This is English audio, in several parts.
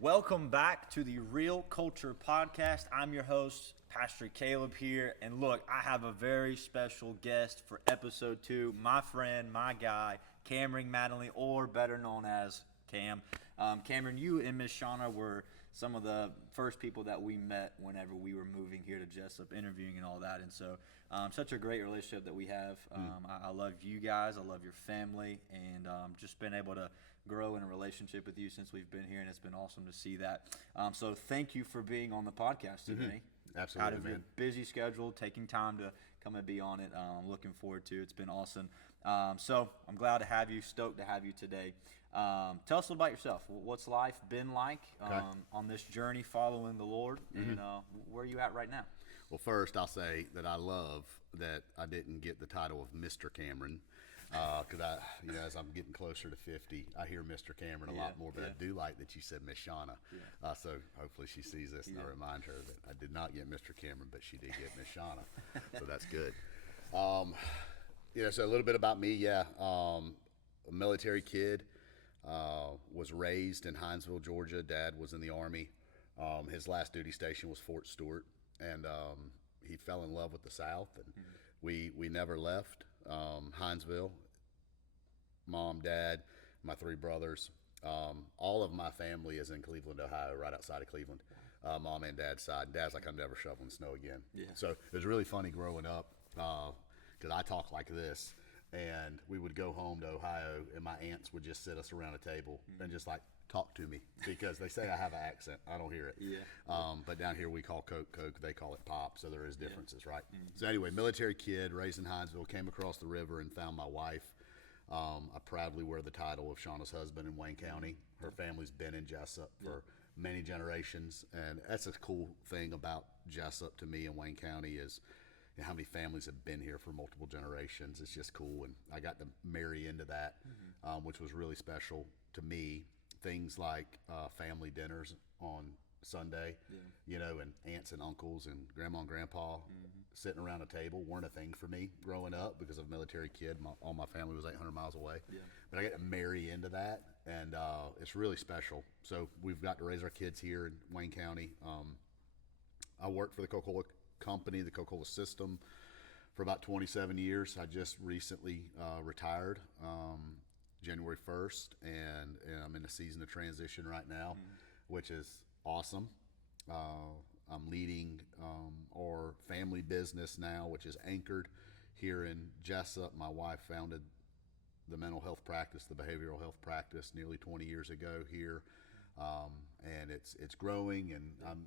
Welcome back to the Real Culture Podcast. I'm your host, Pastor Caleb here. And look, I have a very special guest for episode 2, my friend, my guy, Cameron Mattingly, or better known as Cam. Cameron, you and Miss Shauna were some of the first people that we met whenever we were moving here to Jessup, interviewing and all that. And so such a great relationship that we have. I love you guys. I love your family. And just been able to grow in a relationship with you since we've been here. And it's been awesome to see that. So thank you for being on the podcast today. Absolutely, Out of your busy schedule, taking time to come and be on it. Looking forward to it. It's been awesome. So I'm glad to have you, stoked to have you today. Tell us a little about yourself. What's life been like on this journey following the Lord, and where are you at right now? Well, first I'll say that I love that I didn't get the title of Mr. Cameron, because as I'm getting closer to 50, I hear Mr. Cameron a lot more. But I do like that you said Miss Shauna. So hopefully she sees this, and I remind her that I did not get Mr. Cameron, but she did get Miss Shauna. So that's good. So a little bit about me. A military kid. Was raised in Hinesville, Georgia. Dad was in the Army. His last duty station was Fort Stewart, and he fell in love with the South, and we never left Hinesville. Mom, Dad, my 3 brothers. All of my family is in Cleveland, Ohio, right outside of Cleveland. Mom and Dad's side. Dad's like, I'm never shoveling snow again. So it was really funny growing up because I talk like this. And we would go home to Ohio, and my aunts would just sit us around a table and just like talk to me because they say I have an accent. I don't hear it. But down here we call Coke Coke. They call it Pop. So there is differences, right? So anyway, military kid, raised in Hinesville, came across the river and found my wife. I proudly wear the title of Shauna's husband in Wayne County. Her family's been in Jessup for many generations, and that's a cool thing about Jessup to me in Wayne County is how many families have been here for multiple generations. It's just cool, and I got to marry into that, which was really special to me. Things like family dinners on Sunday, and aunts and uncles and grandma and grandpa sitting around a table weren't a thing for me growing up because of a military kid. All my family was 800 miles away, but I got to marry into that, and it's really special. So we've got to raise our kids here in Wayne County. I worked for the Coca-Cola company, the Coca-Cola system, for about 27 years. I just recently retired January 1st, and I'm in a season of transition right now, which is awesome. I'm leading our family business now, which is anchored here in Jessup. My wife founded the mental health practice, the behavioral health practice, nearly 20 years ago here. And it's growing, and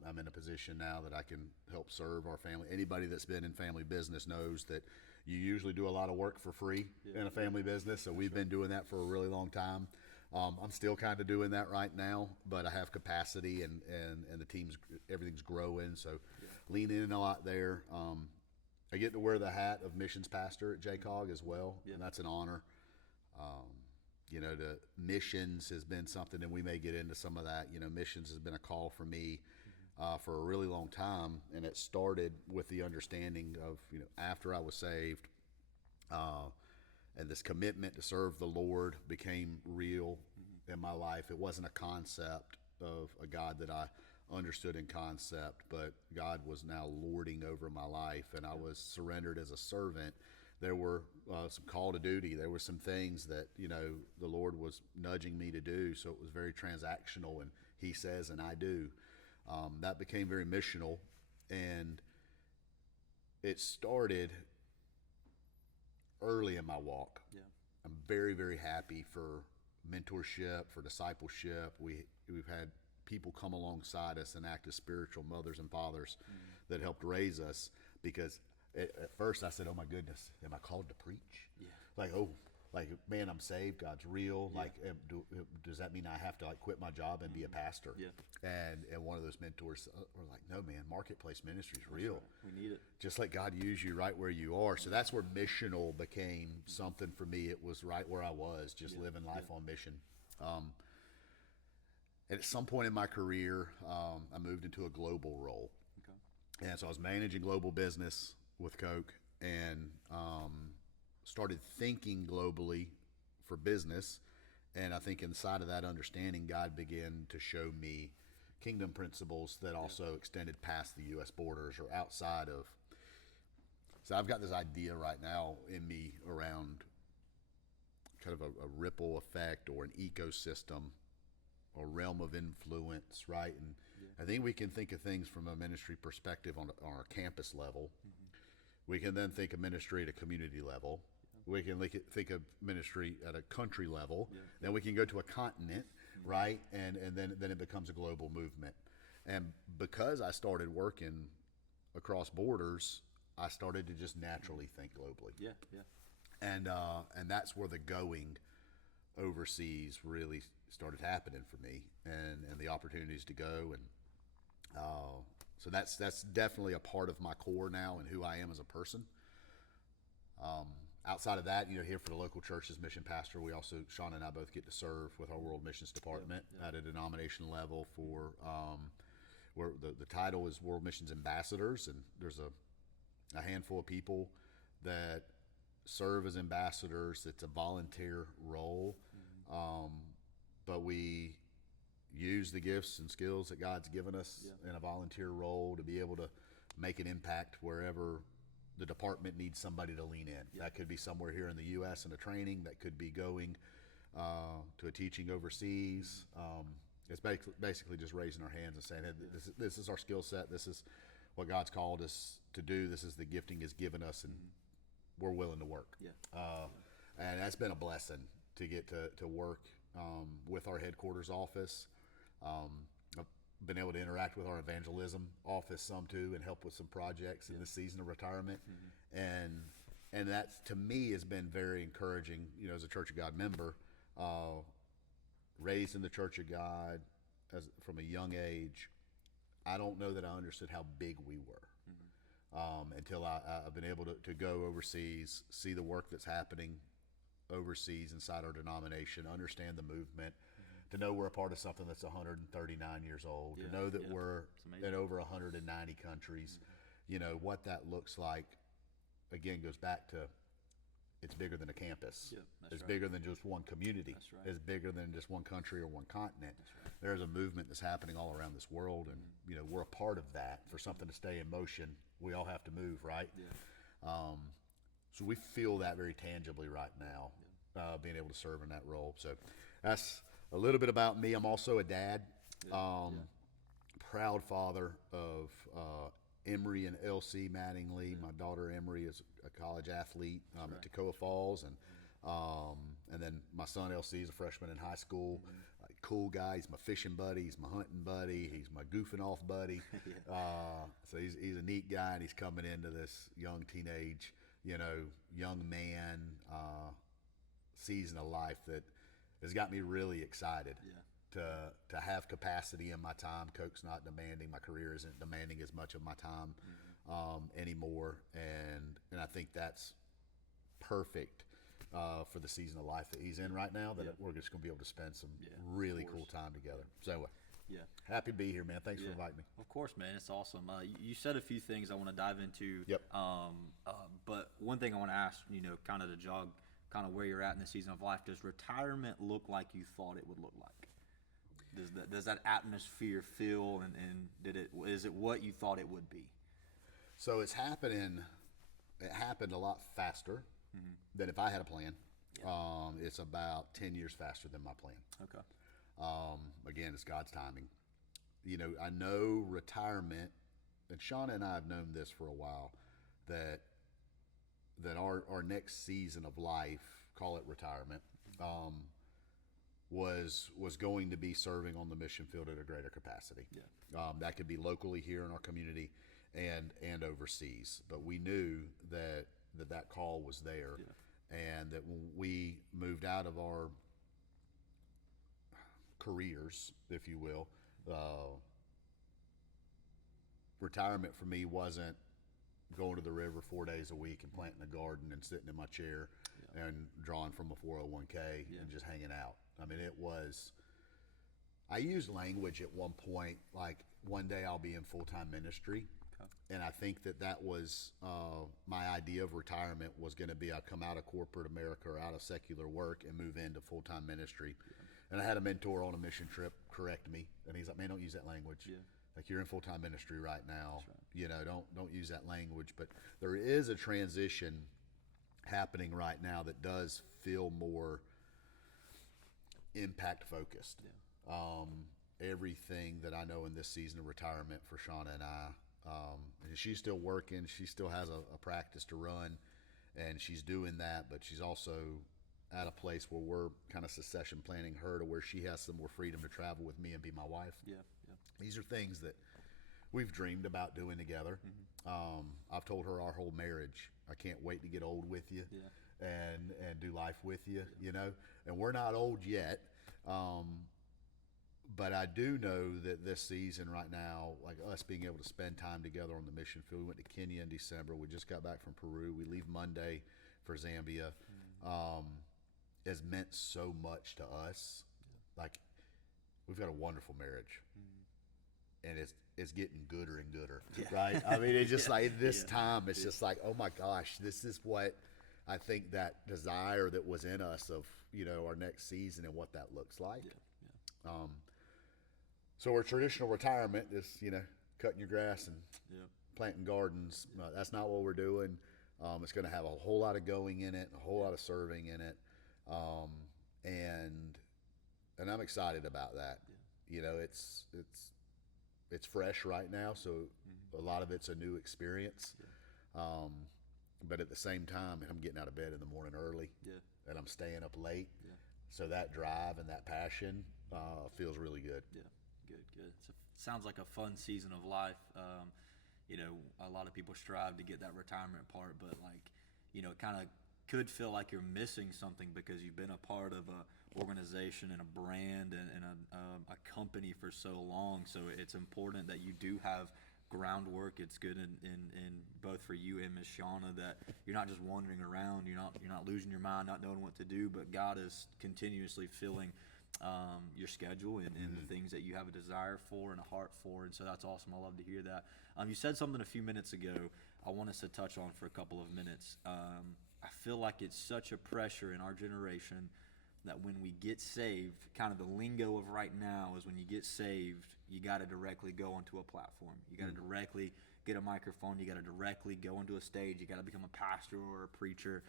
I'm in a position now that I can help serve our family. Anybody that's been in family business knows that you usually do a lot of work for free in a family business, so we've been doing that for a really long time. I'm still kind of doing that right now, but I have capacity, and the team's, everything's growing, so lean in a lot there. I get to wear the hat of missions pastor at JCOG as well, and that's an honor. The missions has been something, and we may get into some of that. Missions has been a call for me for a really long time, and it started with the understanding of, after I was saved, and this commitment to serve the Lord became real in my life. It wasn't a concept of a God that I understood in concept, but God was now lording over my life, and I was surrendered as a servant. There were some call to duty. There were some things that, the Lord was nudging me to do. So it was very transactional, and He says, and I do. That became very missional, and it started early in my walk. I'm very, very happy for mentorship, for discipleship. We've had people come alongside us and act as spiritual mothers and fathers that helped raise us, because at first I said, oh my goodness, am I called to preach? Man, I'm saved. God's real. Does that mean I have to quit my job and be a pastor? And one of those mentors were like, no, man, marketplace ministry is real. Right. We need it. Just let God use you right where you are. So that's where missional became something for me. It was right where I was, just living life on mission. And at some point in my career, I moved into a global role. And so I was managing global business with Coke, and started thinking globally for business, And I think inside of that understanding, God began to show me kingdom principles that also extended past the U.S. borders or outside of. So I've got this idea right now in me around kind of a ripple effect or an ecosystem or realm of influence, right? And I think we can think of things from a ministry perspective on our campus level. We can then think of ministry at a community level. We can think of ministry at a country level. Then we can go to a continent, right? And then it becomes a global movement. And because I started working across borders, I started to just naturally think globally. And that's where the going overseas really started happening for me, and the opportunities to go, and so that's definitely a part of my core now and who I am as a person. Outside of that, here for the local church as mission pastor, we also, Sean and I both get to serve with our World Missions Department at a denomination level for where the title is World Missions Ambassadors, and there's a handful of people that serve as ambassadors. It's a volunteer role, but we use the gifts and skills that God's given us in a volunteer role to be able to make an impact wherever the department needs somebody to lean in. That could be somewhere here in the U.S. in a training. That could be going to a teaching overseas. It's basically just raising our hands and saying, hey, this is our skill set. This is what God's called us to do. This is the gifting He's given us, and we're willing to work. And that's been a blessing to get to work with our headquarters office. I've been able to interact with our evangelism office some too, and help with some projects in this season of retirement. And that to me has been very encouraging, as a Church of God member, raised in the Church of God from a young age. I don't know that I understood how big we were until I've been able to go overseas, see the work that's happening overseas inside our denomination, understand the movement, to know we're a part of something that's 139 years old, to know that we're in over 190 countries. What that looks like, again, goes back to it's bigger than a campus. It's bigger than just one community. It's bigger than just one country or one continent. There's a movement that's happening all around this world, and we're a part of that. For something to stay in motion, we all have to move, right? So we feel that very tangibly right now, being able to serve in that role. So that's a little bit about me. I'm also a dad, proud father of Emery and Elsie Mattingly. My daughter Emery is a college athlete at Toccoa Falls, and then my son Elsie is a freshman in high school. Cool guy. He's my fishing buddy. He's my hunting buddy. He's my goofing off buddy. So he's a neat guy, and he's coming into this young teenage, young man season of life that has got me really excited to have capacity in my time. Coke's not demanding. My career isn't demanding as much of my time anymore, and I think that's perfect for the season of life that he's in right now, that we're just going to be able to spend some really cool time together. So anyway, happy to be here, man. Thanks for inviting me. Of course, man. It's awesome. You said a few things I want to dive into. But one thing I want to ask, kind of to jog kind of where you're at in the season of life, does retirement look like you thought it would look like? Does that atmosphere feel, and is it what you thought it would be? So it happened a lot faster than if I had a plan. It's about 10 years faster than my plan. Again, it's God's timing. I know retirement, and Shauna and I have known this for a while, that our next season of life, call it retirement, was going to be serving on the mission field at a greater capacity. That could be locally here in our community and overseas. But we knew that call was there, and that when we moved out of our careers, if you will, retirement for me wasn't going to the river 4 days a week and planting a garden and sitting in my chair and drawing from a 401k and just hanging out. I mean, I used language at one point like, one day I'll be in full-time ministry. And I think that was my idea of retirement was going to be I'd come out of corporate America or out of secular work and move into full-time ministry. And I had a mentor on a mission trip correct me, and he's like, "Man, don't use that language. Like, you're in full-time ministry right now. You know, don't use that language." But there is a transition happening right now that does feel more impact focused. Everything that I know in this season of retirement for Shauna and I, and she's still working. She still has a practice to run, and she's doing that, but she's also at a place where we're kind of succession planning her to where she has some more freedom to travel with me and be my wife. These are things that we've dreamed about doing together. I've told her our whole marriage, I can't wait to get old with you and do life with you, you know. And we're not old yet, but I do know that this season right now, like us being able to spend time together on the mission field. We went to Kenya in December. We just got back from Peru. We leave Monday for Zambia. Has meant so much to us. Like, we've got a wonderful marriage, and it's getting gooder and gooder, right? I mean, it's just like this time, it's just like, oh my gosh, this is what I think that desire that was in us of, you know, our next season and what that looks like. So our traditional retirement is, you know, cutting your grass and planting gardens. That's not what we're doing. It's going to have a whole lot of going in it, a whole lot of serving in it. And I'm excited about that. You know, it's fresh right now, so a lot of it's a new experience. But at the same time, I'm getting out of bed in the morning early, and I'm staying up late. So that drive and that passion feels really good. Good. So, sounds like a fun season of life. You know, a lot of people strive to get that retirement part, but, like, you know, it kind of could feel like you're missing something because you've been a part of a organization and a brand and a company for so long. So it's important that you do have groundwork. It's good in both for you and Miss Shauna that you're not just wandering around. You're not losing your mind, not knowing what to do. But God is continuously filling your schedule and the things that you have a desire for and a heart for. And so that's awesome. I love to hear that. You said something a few minutes ago I want us to touch on for a couple of minutes. I feel like it's such a pressure in our generation that when we get saved, kind of the lingo of right now is when you get saved, you got to directly go onto a platform. You got to directly get a microphone. You got to directly go onto a stage. You got to become a pastor or a preacher.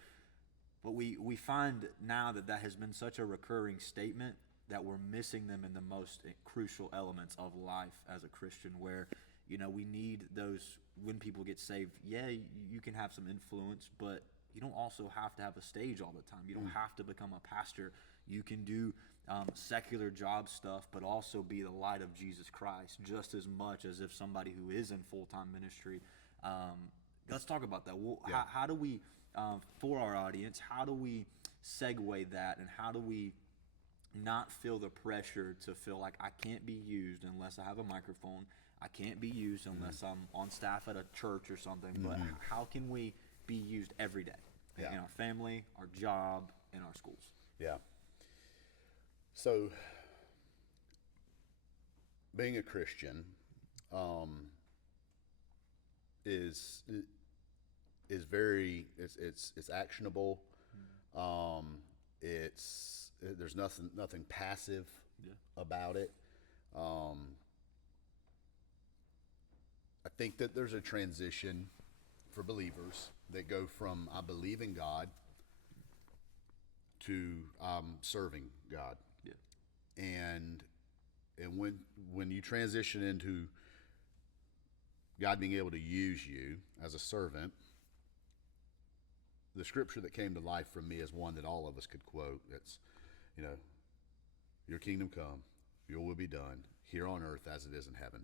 But we find now that has been such a recurring statement that we're missing them in the most crucial elements of life as a Christian, where, you know, we need those when people get saved. Yeah, you can have some influence, but you don't also have to have a stage all the time. You don't have to become a pastor. You can do secular job stuff, but also be the light of Jesus Christ just as much as if somebody who is in full-time ministry. Let's talk about that. Well, how do we, for our audience, how do we segue that, and how do we not feel the pressure to feel like I can't be used unless I have a microphone? I can't be used unless I'm on staff at a church or something. But how can we be used every day in our family, our job, and our schools? So being a Christian is very it's actionable. There's nothing passive about it. I think that there's a transition for believers that go from I believe in God to serving God. And when you transition into God being able to use you as a servant, the scripture that came to life for me is one that all of us could quote. It's, you know, your kingdom come, your will be done here on earth as it is in heaven.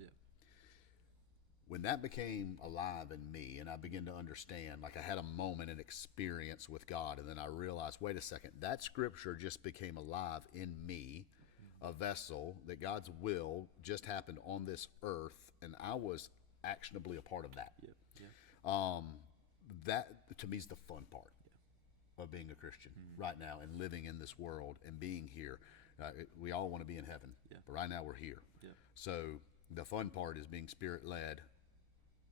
When that became alive in me and I began to understand, like I had a moment, an experience with God, and then I realized, wait a second, that scripture just became alive in me, a vessel that God's will just happened on this earth, and I was actionably a part of that. That to me is the fun part of being a Christian right now and living in this world and being here. We all want to be in heaven, but right now we're here. So the fun part is being spirit-led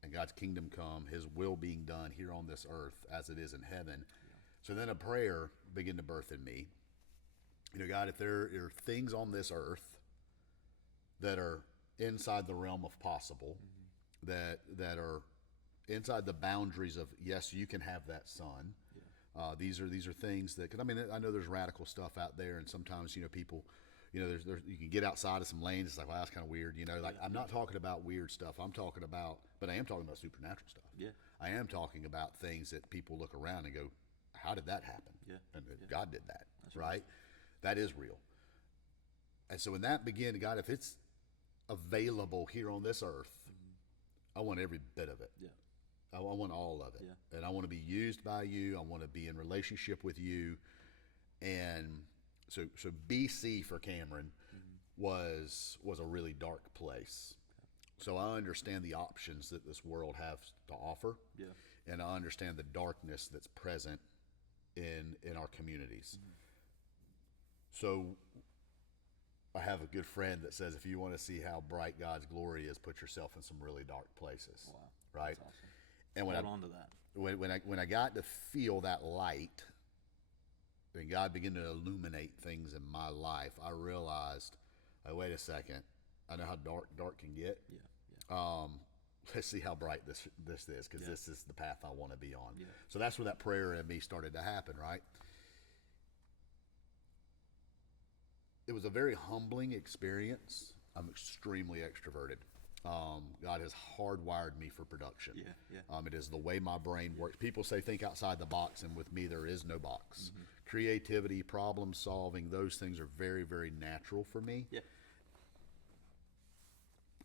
and God's kingdom come, His will being done here on this earth as it is in heaven. So then a prayer began to birth in me. God, if there are things on this earth that are inside the realm of possible, that are inside the boundaries of, yes, you can have that son. These are things that, because I know there's radical stuff out there, and sometimes people, there's you can get outside of some lanes. It's like, wow, that's kind of weird. I'm not talking about weird stuff. I'm talking about, but I am talking about supernatural stuff. Yeah. I am talking about things that people look around and go, how did that happen? Yeah. And God did that, That's right? That is real. And so when that began, God, if it's available here on this earth, I want every bit of it. Yeah. I want all of it. Yeah. And I want to be used by you. I want to be in relationship with you. And so BC for Cameron was a really dark place. So I understand the options that this world has to offer. Yeah. And I understand the darkness that's present in our communities. So I have a good friend that says, if you want to see how bright God's glory is, put yourself in some really dark places. Wow. Right? That's awesome. And Hold on to that. when I got to feel that light, and God began to illuminate things in my life, I realized, oh, wait a second, I know how dark can get. Yeah. Let's see how bright this is, because this is the path I want to be on. Yeah. So that's where that prayer in me started to happen, right? It was a very humbling experience. I'm extremely extroverted. God has hardwired me for production. Yeah. It is the way my brain works. People say think outside the box, and with me there is no box. Creativity, problem solving, those things are very, very natural for me. Yeah.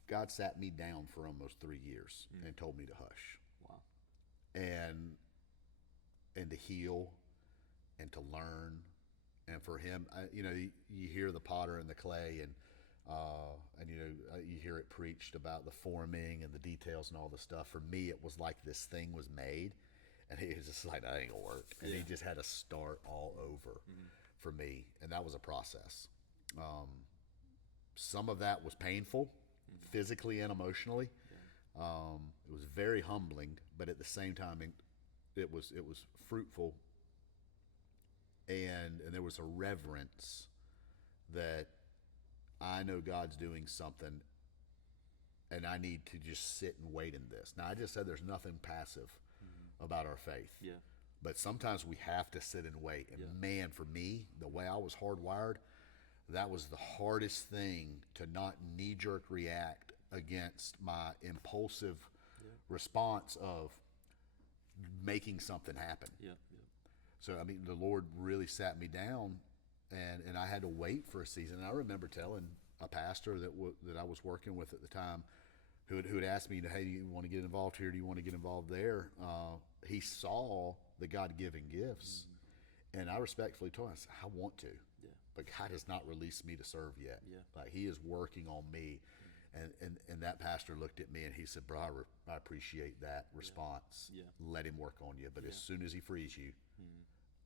God sat me down for almost 3 years and told me to hush. Wow. And to heal and to learn. And for him, you hear the potter and the clay, and you hear it preached about the forming and the details and all the stuff. For me, it was like this thing was made, and he was just like, that ain't gonna work. And he just had to start all over for me, and that was a process. Some of that was painful, physically and emotionally. It was very humbling, but at the same time, it was fruitful, and there was a reverence that I know God's doing something, and I need to just sit and wait in this. Now, I just said there's nothing passive about our faith. Yeah. But sometimes we have to sit and wait. And man, for me, the way I was hardwired, that was the hardest thing, to not knee-jerk react against my impulsive response of making something happen. Yeah. So, the Lord really sat me down, and I had to wait for a season. And I remember telling a pastor that I was working with at the time, who had asked me, hey, do you want to get involved here? Do you want to get involved there? He saw the God-given gifts, and I respectfully told him, I said, I want to, but God has not released me to serve yet. Like, He is working on me. And that pastor looked at me and he said, bro, I appreciate that response. Let Him work on you. But as soon as He frees you,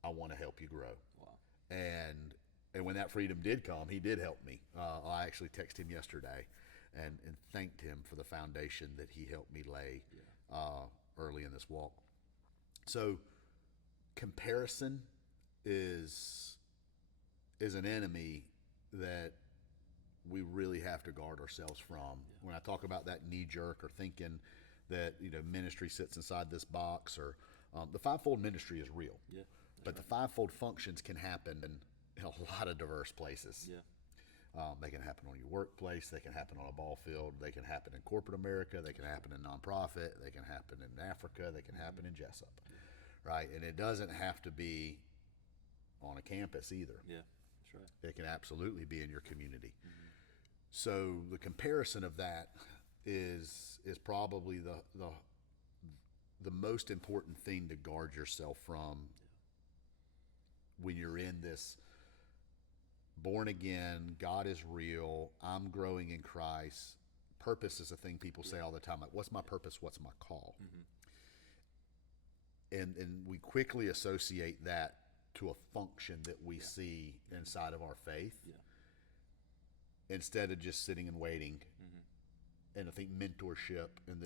I want to help you grow. Wow. And when that freedom did come, He did help me. I actually texted him yesterday and thanked him for the foundation that he helped me lay early in this walk. So comparison is an enemy that we really have to guard ourselves from. When I talk about that knee jerk or thinking that ministry sits inside this box, or the fivefold ministry is real, but the fivefold functions can happen in a lot of diverse places. They can happen on your workplace, they can happen on a ball field, they can happen in corporate America, they can happen in nonprofit, they can happen in Africa, they can happen in Jessup, right? And it doesn't have to be on a campus either. That's right. It can absolutely be in your community. So the comparison of that is probably the most important thing to guard yourself from when you're in this born again, God is real, I'm growing in Christ. Purpose is a thing people say all the time. Like, what's my purpose? What's my call? And we quickly associate that to a function that we see inside of our faith, instead of just sitting and waiting And I think mentorship in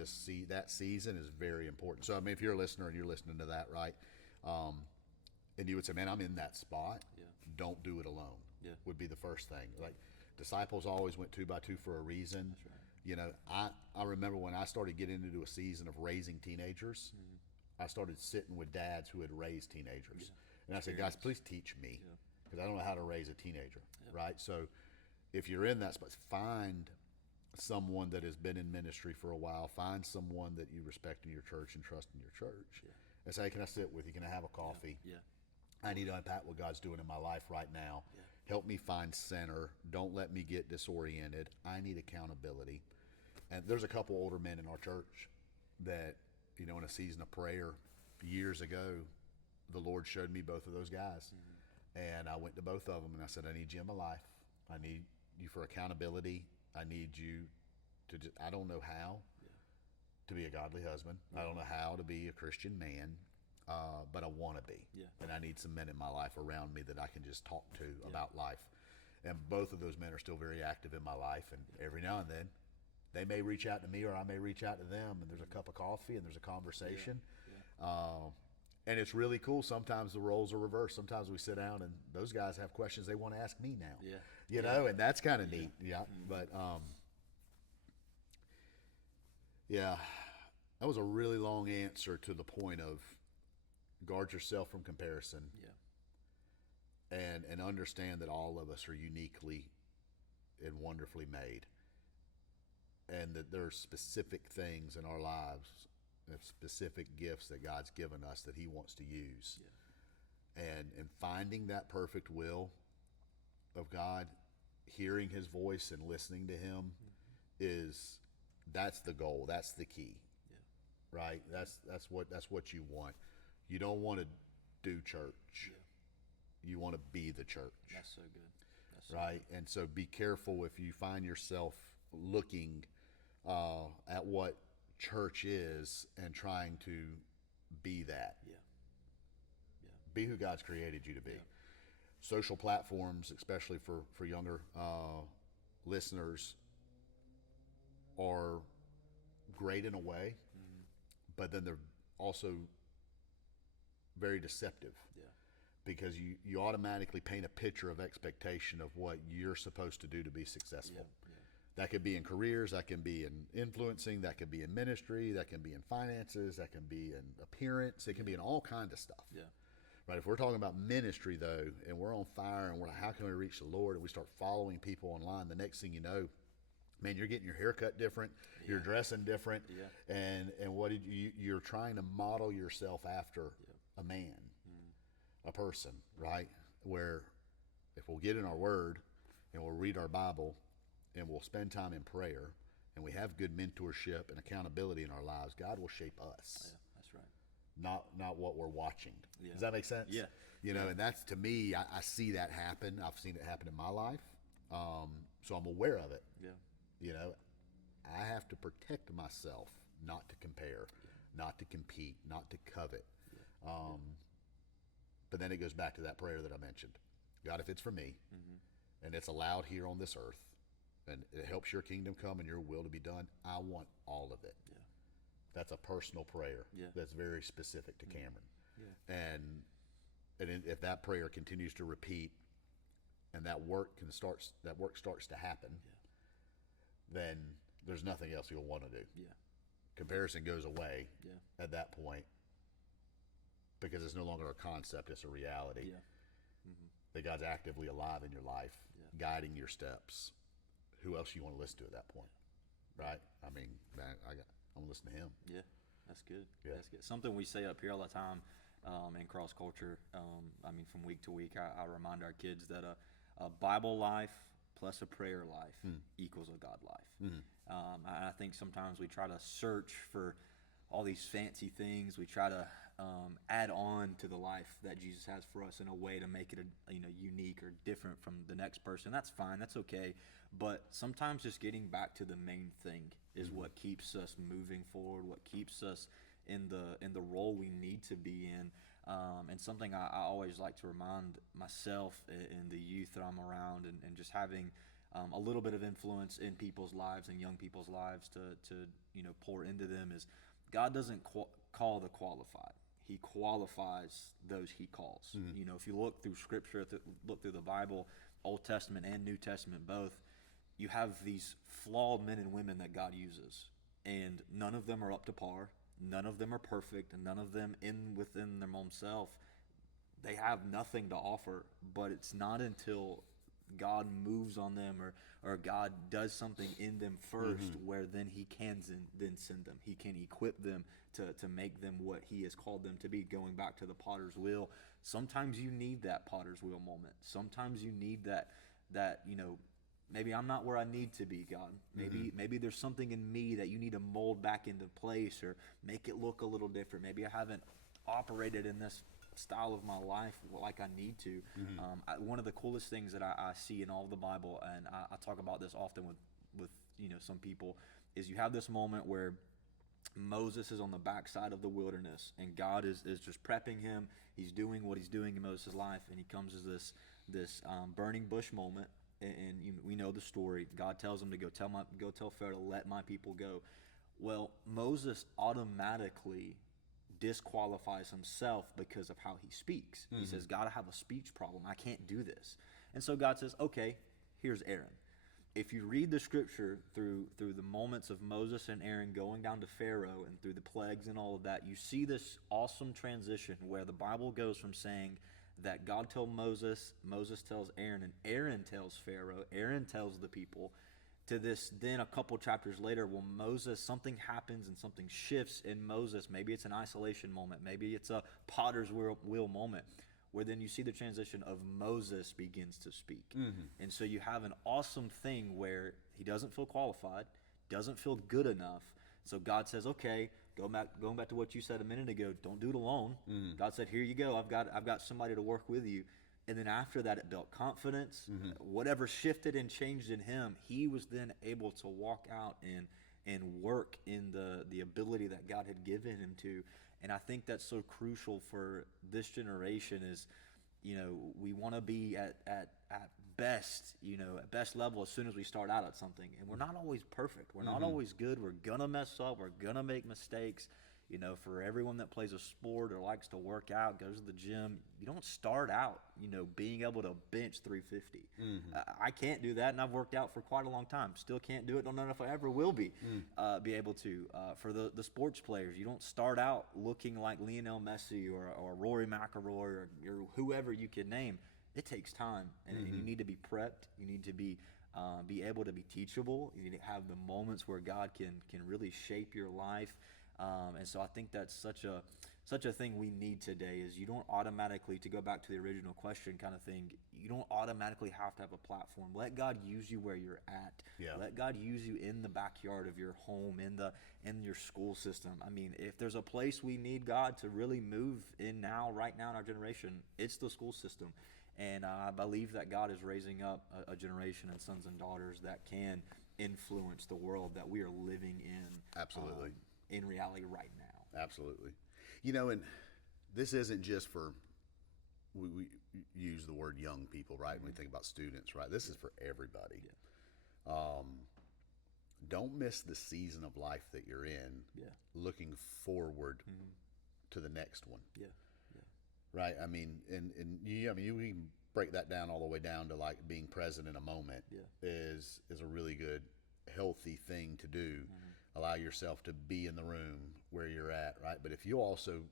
that season is very important. So I mean, if you're a listener and you're listening to that, right, and you would say, "Man, I'm in that spot. Yeah. Don't do it alone." Yeah. Would be the first thing. Like disciples always went 2 by 2 for a reason. That's right. You know, I remember when I started getting into a season of raising teenagers, I started sitting with dads who had raised teenagers, and I said, "Guys, please teach me, because I don't know how to raise a teenager." Right. So if you're in that spot, find someone that has been in ministry for a while. Find someone that you respect in your church and trust in your church, and say, "Hey, can I sit with you? Can I have a coffee? I need to unpack what God's doing in my life right now. Help me find center. Don't let me get disoriented. I need accountability." And there's a couple older men in our church that, you know, in a season of prayer years ago, the Lord showed me both of those guys. And I went to both of them and I said, "I need you in my life. I need you for accountability. I need you to just, I don't know how to be a godly husband. I don't know how to be a Christian man, but I want to be. And I need some men in my life around me that I can just talk to about life." And both of those men are still very active in my life. And every now and then, they may reach out to me or I may reach out to them, and there's a cup of coffee and there's a conversation. And it's really cool. Sometimes the roles are reversed. Sometimes we sit down and those guys have questions they want to ask me now. You know, and that's kind of neat. But that was a really long answer to the point of guard yourself from comparison. And understand that all of us are uniquely and wonderfully made. And that there are specific things in our lives, specific gifts that God's given us that He wants to use. And finding that perfect will of God, hearing His voice and listening to Him that's the goal. That's the key. Right? That's what you want. You don't want to do church. You want to be the church. That's so good. That's right? And so be careful if you find yourself looking at what church is and trying to be that. Be who God's created you to be. Social platforms, especially for younger listeners, are great in a way, but then they're also very deceptive. Because you automatically paint a picture of expectation of what you're supposed to do to be successful. That could be in careers, that can be in influencing, that can be in ministry, that can be in finances, that can be in appearance, it can be in all kinds of stuff. Right? If we're talking about ministry though, and we're on fire and we're like, how can we reach the Lord? And we start following people online, the next thing you know, man, you're getting your haircut different, you're dressing different, and what you're trying to model yourself after a man, a person, right? Where if we'll get in our word and we'll read our Bible and we'll spend time in prayer and we have good mentorship and accountability in our lives, God will shape us. That's right. Not what we're watching. Does that make sense? You know, and that's, to me, I see that happen. I've seen it happen in my life. So I'm aware of it. You know, I have to protect myself not to compare, not to compete, not to covet. But then it goes back to that prayer that I mentioned. God, if it's for me and it's allowed here on this earth and it helps your kingdom come and your will to be done, I want all of it. That's a personal prayer that's very specific to Cameron. And if that prayer continues to repeat and that work starts to happen, then there's nothing else you'll want to do. Comparison goes away at that point, because it's no longer a concept, it's a reality. That God's actively alive in your life, guiding your steps. Who else you want to listen to at that point, right? I mean, man, I'm going to listen to Him. That's good. That's good. Something we say up here all the time in cross culture. I mean, from week to week, I remind our kids that a Bible life plus a prayer life equals a God life. I think sometimes we try to search for all these fancy things. We try to add on to the life that Jesus has for us in a way to make it unique or different from the next person. That's fine. That's okay. But sometimes just getting back to the main thing is what keeps us moving forward, what keeps us in the role we need to be in. And something I always like to remind myself and the youth that I'm around, and just having a little bit of influence in people's lives and young people's lives to pour into them is God doesn't call the qualified. He qualifies those he calls. If you look through Scripture, look through the Bible, Old Testament and New Testament both, you have these flawed men and women that God uses, and none of them are up to par. None of them are perfect, and none of them within their own self, they have nothing to offer. But it's not until God moves on them or God does something in them first where then he can then send them. He can equip them to make them what he has called them to be. Going back to the potter's wheel, sometimes you need that potter's wheel moment. Sometimes you need that maybe I'm not where I need to be, God. Maybe there's something in me that you need to mold back into place or make it look a little different. Maybe I haven't operated in this style of my life like I need to. One of the coolest things that I see in all of the Bible, and I talk about this often with some people, is you have this moment where Moses is on the backside of the wilderness, and God is just prepping him. He's doing what he's doing in Moses' life, and he comes to this burning bush moment. And we know the story. God tells him to go tell Pharaoh to let my people go. Well, Moses automatically disqualifies himself because of how he speaks. He says, God, I have a speech problem. I can't do this. And so God says, okay, here's Aaron. If you read the Scripture through the moments of Moses and Aaron going down to Pharaoh and through the plagues and all of that, you see this awesome transition where the Bible goes from saying that God told Moses, Moses tells Aaron, and Aaron tells Pharaoh, Aaron tells the people, to this then a couple chapters later, something happens and something shifts in Moses. Maybe it's an isolation moment. Maybe it's a potter's wheel moment where then you see the transition of Moses begins to speak. And so you have an awesome thing where he doesn't feel qualified, doesn't feel good enough. So God says, okay, going back to what you said a minute ago, don't do it alone. God said, here you go. I've got somebody to work with you. And then after that, it built confidence. Whatever shifted and changed in him, he was then able to walk out and work in the ability that God had given him to. And I think that's so crucial for this generation is, we want to be at best level as soon as we start out at something. And we're not always perfect. We're not always good. We're going to mess up. We're going to make mistakes. For everyone that plays a sport or likes to work out, goes to the gym, you don't start out, being able to bench 350. I can't do that, and I've worked out for quite a long time. Still can't do it. Don't know if I ever will be able to. For the sports players, you don't start out looking like Lionel Messi or Rory McIlroy or whoever you could name. It takes time, and you need to be prepped. You need to be able to be teachable. You need to have the moments where God can really shape your life. And so I think that's such a thing we need today is you don't automatically, to go back to the original question kind of thing, you don't automatically have to have a platform. Let God use you where you're at. Yeah. Let God use you in the backyard of your home, in your school system. I mean, if there's a place we need God to really move in right now in our generation, it's the school system. And I believe that God is raising up a generation of sons and daughters that can influence the world that we are living in. Absolutely. In reality right now. Absolutely. And this isn't just for, we use the word young people, right? When we think about students, right? This is for everybody. Yeah. Don't miss the season of life that you're in, looking forward to the next one. Yeah. Right. I mean, you can break that down all the way down to like being present in a moment is a really good, healthy thing to do. Allow yourself to be in the room where you're at, right? But if you also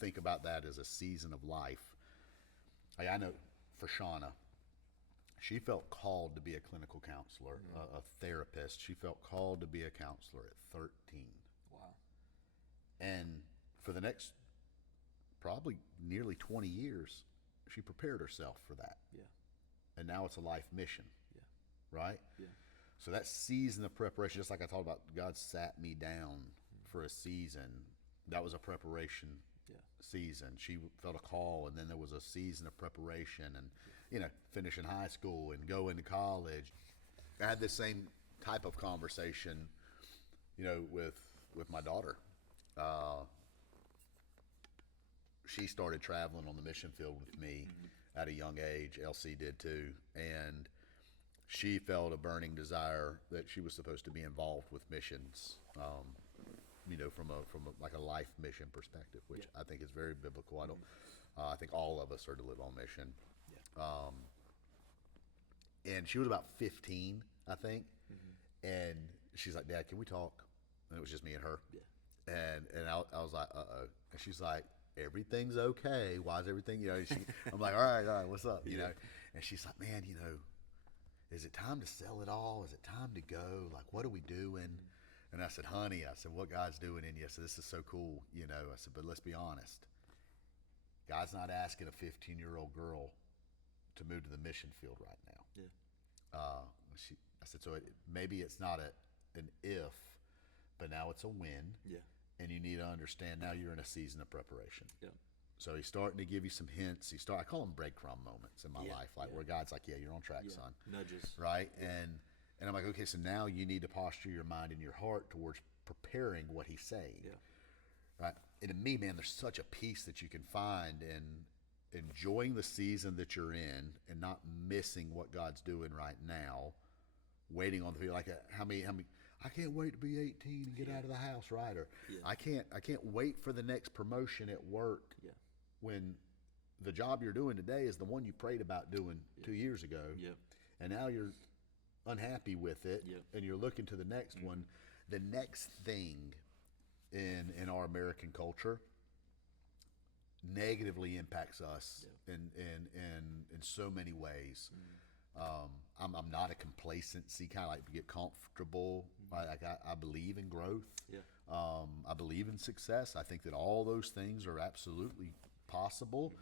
think about that as a season of life, I know for Shauna, she felt called to be a clinical counselor, a therapist. She felt called to be a counselor at 13. Wow. And for the next probably nearly 20 years, she prepared herself for that. Yeah. And now it's a life mission. Yeah. Right? Yeah. So that season of preparation, just like I talked about, God sat me down for a season. That was a preparation season. She felt a call, and then there was a season of preparation and, finishing high school and going to college. I had the same type of conversation, with my daughter. She started traveling on the mission field with me at a young age. Elsie did too. And she felt a burning desire that she was supposed to be involved with missions, from a like a life mission perspective, which I think is very biblical. I think all of us are to live on mission. And she was about 15, I think, and she's like, "Dad, can we talk?" And it was just me and her. And I was like, "Uh-oh," and she's like, "Everything's okay. Why is everything?" I'm like, all right, what's up? You know, and she's like, "Man, is it time to sell it all? Is it time to go? Like, what are we doing?" And I said, "Honey," I said, "what God's doing in you." I said, "This is so cool." I said, "But let's be honest. God's not asking a 15-year-old girl to move to the mission field right now." I said, "So maybe it's not an if, but now it's a when. And you need to understand now you're in a season of preparation." So he's starting to give you some hints. I call them breadcrumb moments in my life, where God's like, "Yeah, you're on track, son." Nudges. Right? And I'm like, "Okay, so now you need to posture your mind and your heart towards preparing what he's saying." Right? And to me, man, there's such a peace that you can find in enjoying the season that you're in and not missing what God's doing right now, waiting on the field. Like, how many I can't wait to be 18 and get out of the house, right? Or I can't wait for the next promotion at work when the job you're doing today is the one you prayed about doing 2 years ago. And now you're unhappy with it and you're looking to the next one. The next thing in our American culture negatively impacts us in so many ways. I'm not a complacency kind of like to get comfortable. I believe in growth. I believe in success. I think that all those things are absolutely possible,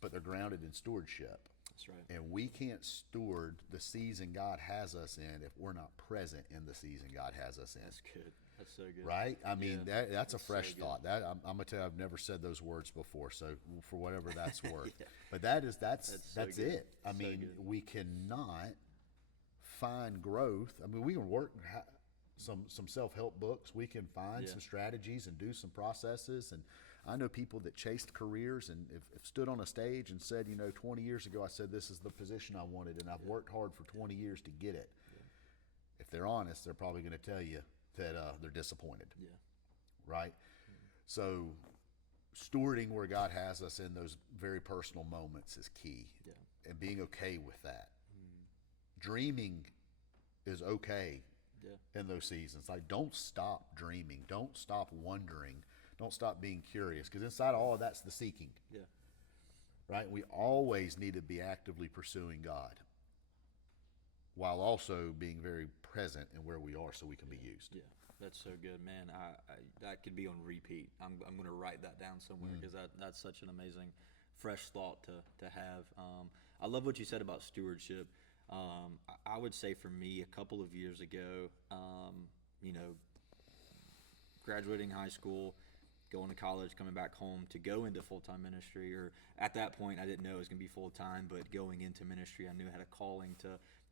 but they're grounded in stewardship. That's right. And we can't steward the season God has us in if we're not present in the season God has us in. That's good. That's so good. Right? I mean, that's a fresh so thought. That I'm gonna tell you, I've never said those words before. So for whatever that's worth, but that's so good. it. I mean, we cannot find growth. I mean, we can work some self-help books. We can find some strategies and do some processes. And I know people that chased careers and have stood on a stage and said, 20 years ago, I said this is the position I wanted, and I've worked hard for 20 years to get it. If they're honest, they're probably going to tell you that they're disappointed. Right? So stewarding where God has us in those very personal moments is key. And being okay with that. Dreaming is okay in those seasons. Like, don't stop dreaming. Don't stop wondering. Don't stop being curious. Because inside all of that's the seeking. Right? We always need to be actively pursuing God, while also being very present in where we are so we can be used. That's so good, man. I that could be on repeat. I'm going to write that down somewhere because that's such an amazing, fresh thought to have. I love what you said about stewardship. I would say for me, a couple of years ago, graduating high school, going to college, coming back home to go into full-time ministry, or at that point I didn't know it was going to be full-time, but going into ministry, I knew I had a calling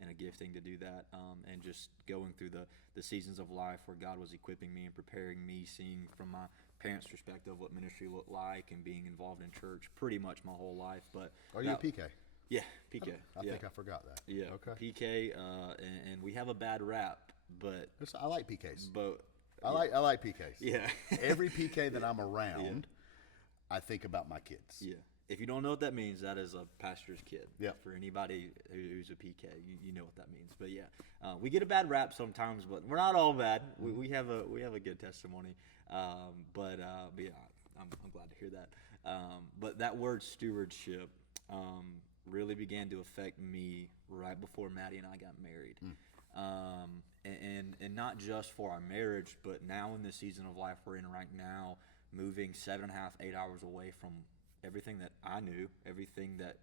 and a gifting to do that, and just going through the seasons of life where God was equipping me and preparing me, seeing from my parents' perspective what ministry looked like, and being involved in church pretty much my whole life. But are you a PK? Yeah, PK. I think I forgot that. Yeah, okay. PK, and we have a bad rap, but I like PKs. But I like PKs. Yeah. Every PK that I'm around, I think about my kids. Yeah. If you don't know what that means, that is a pastor's kid. Yeah. For anybody who's a PK, you know what that means. But we get a bad rap sometimes, but we're not all bad. We have a good testimony. But yeah, I'm glad to hear that. But that word stewardship really began to affect me right before Maddie and I got married. And not just for our marriage, but now in the season of life we're in right now, moving 7.5, 8 hours away from everything that I knew, everything that